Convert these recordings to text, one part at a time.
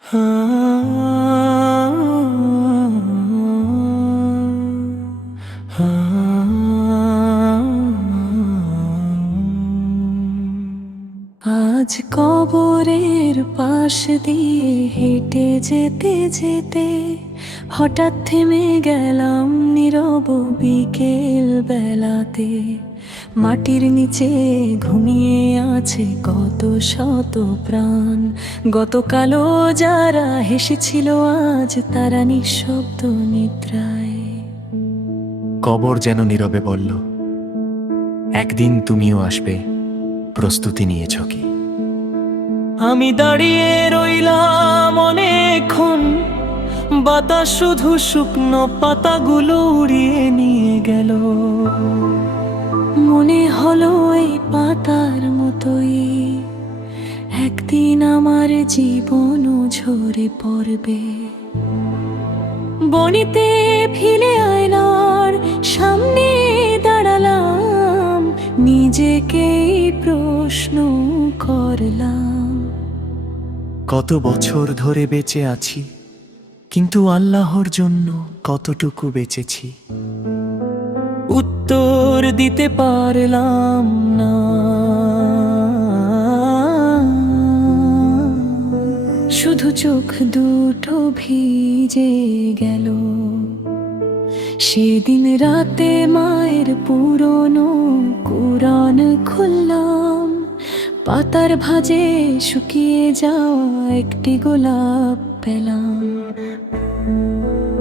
আজ কবরের পাশ দিয়ে হেঁটে যেতে যেতে হঠাৎ থেমে গেলাম নীরব বিকেল বেলাতে। মাটির নিচে ঘুমিয়ে আছে কত শত প্রাণ, গতকালও যারা হেসেছিল আজ তারা নিঃশব্দ নিদ্রায়। কবর যেন নীরবে বলল, একদিন তুমিও আসবে, প্রস্তুতি নিয়েছ কি? আমি দাঁড়িয়ে রইলাম অনেকক্ষণ, বাতাস শুধু শুকনো পাতাগুলো উড়িয়ে নিয়ে গেল। মনে হলো এই পাতার মতোই একদিন আমার জীবনও ঝরে পড়বে। বনিতে ফিরে আয়নার সামনে দাঁড়ালাম, নিজেকেই প্রশ্ন করলাম, কত বছর ধরে বেঁচে আছি, কিন্তু আল্লাহর জন্য কতটুকু বেঁচেছি? উত্তর দিতে পারলাম না। শুধু চোখ দুটো ভিজে গেল। সেদিন রাতে মায়ের পুরনো কুরআন খুললাম, পাতার ভাঁজে শুকিয়ে যাওয়া একটি গোলাপ পেলাম।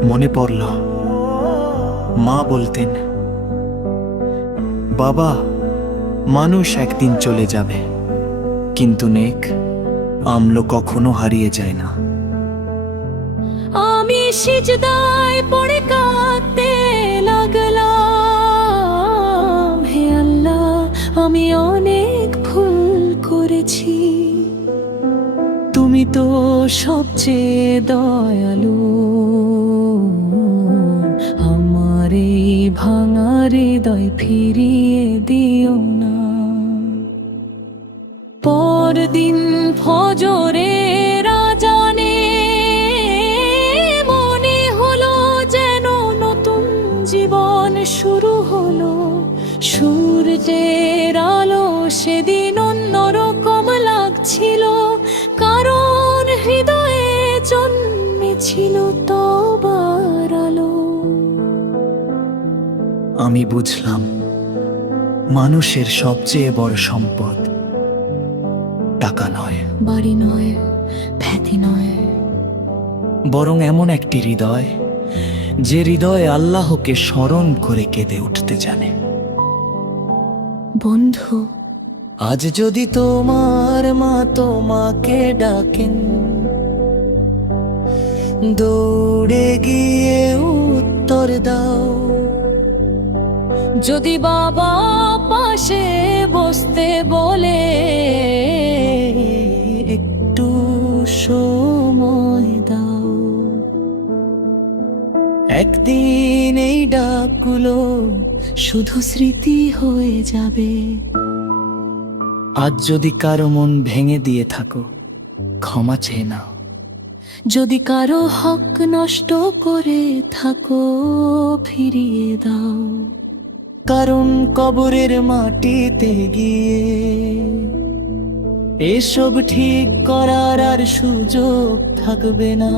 মনে পড়ল মা বলতেন, বাবা, মানুষ একদিন চলে যাবে, কিন্তু নেক আমল কখনো হারিয়ে যায় না। আমি সিজদায় পড়ে কাঁদতে লাগলাম, হে আল্লাহ, আমি অনেক ভুল করেছি, তুমি তো সবচেয়ে দয়ালু। আমার এই ভাঙা হৃদয় ফিরিয়ে দিও না। পরদিন ফজরের আজানে মনে হলো যেন নতুন জীবন শুরু হলো। সূর্যের আলো সেদিন অন্যরকম লাগছিল, কারণ হৃদয়ে জন্মেছিল তওবার আলো। আমি বুঝলাম মানুষের সবচেয়ে বড় সম্পদ টাকা নয়, বাড়ি নয়, খ্যাতি নয়, বরং এমন একটি হৃদয় যে হৃদয় আল্লাহকে স্মরণ করে কেঁদে উঠতে জানে। বন্ধু, আজ যদি তোমার মা তোমাকে ডাকেন, দৌড়ে গিয়ে উত্তর দাও। যদি বাবা পাশে বসতে বলে, একটু সময় দাও। একদিন এই ডাকগুলো শুধু স্মৃতি হয়ে যাবে। আজ যদি কারো মন ভেঙে দিয়ে থাকো, ক্ষমা চেয়ে নাও। যদি কারো হক নষ্ট করে থাকো, ফিরিয়ে দাও। কারণ কবরের মাটিতে গিয়ে এসব ঠিক করার আর সুযোগ থাকবে না।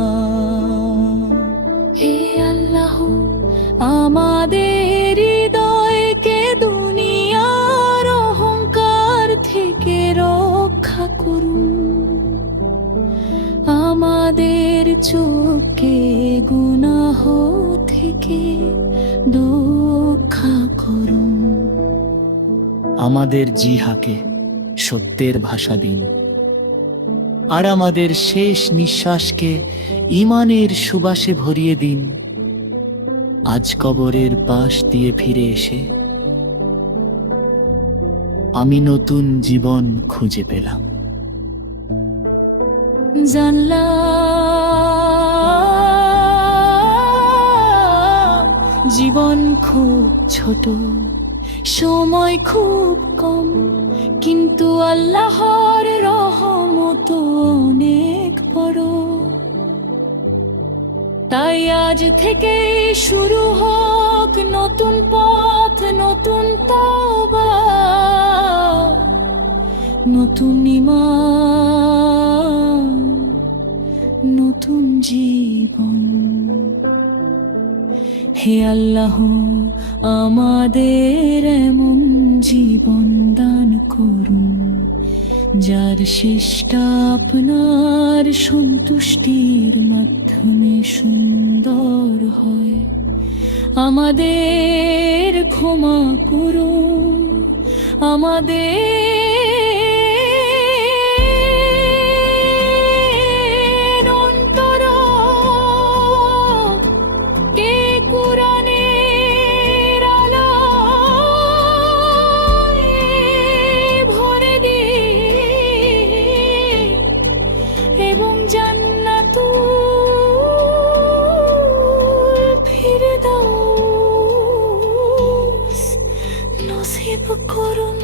হে আল্লাহ, আমাদের হৃদয়কে দুনিয়ার অহংকার থেকে রক্ষা করুন, আমাদের চোখকে গুনাহ থেকে রক্ষা করুন। আমাদের জিহাকে সত্যের ভাষা দিন, আর আমাদের শেষ নিঃশ্বাসকে ঈমানের সুবাসে ভরিয়ে দিন। আজ কবরের পাশ দিয়ে ফিরে এসে আমি নতুন জীবন খুঁজে পেলাম। জানলাম জীবন খুব ছোট, সময় খুব কম, কিন্তু আল্লাহর রহমত অনেক বড়। তাই আজ থেকে শুরু হোক নতুন পথ, নতুন তওবা, নতুন ঈমান, নতুন জীবন। হে আল্লাহ, আমাদের এমন জীবন দান করুন যার শেষটা আপনার সন্তুষ্টির মাধ্যমে সুন্দর হয়। আমাদের ক্ষমা করুন, আমাদের অন্তর কে কুরআনের আলোয় ভরে দিন এবং জান্নাতুল ফিরদাউস নসিব করুন।